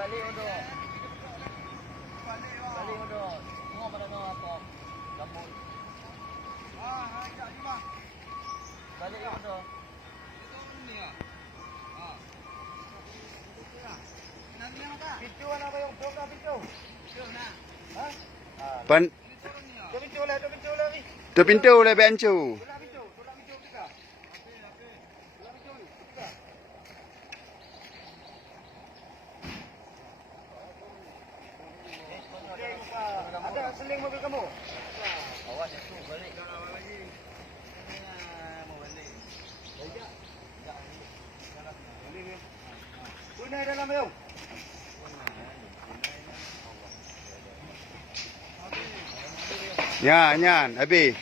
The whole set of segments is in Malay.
balik untuk. Balik untuk. Tengok pada no atau gambut. Ajak je bang. Balik untuk. Itu ni ah. Nanti yang apa? Pintu mana apa yang buka pintu? Pintu nah. Ha? Pan Pintu ni ah. Tu pintu lah, tu pintu lah ni. tu pintu le bencu. Tolak pintu kita. Tolak pintu kita. Ada seling mobil kamu? Awas itu balik kalau lagi. Mau balik. Balik. Balik. Punai dalam yuk. Nyan, habis.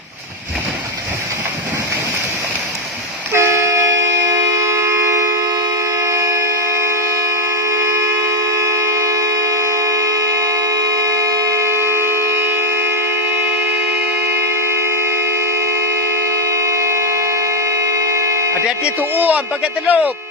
Hati-hati tu pakai teluk.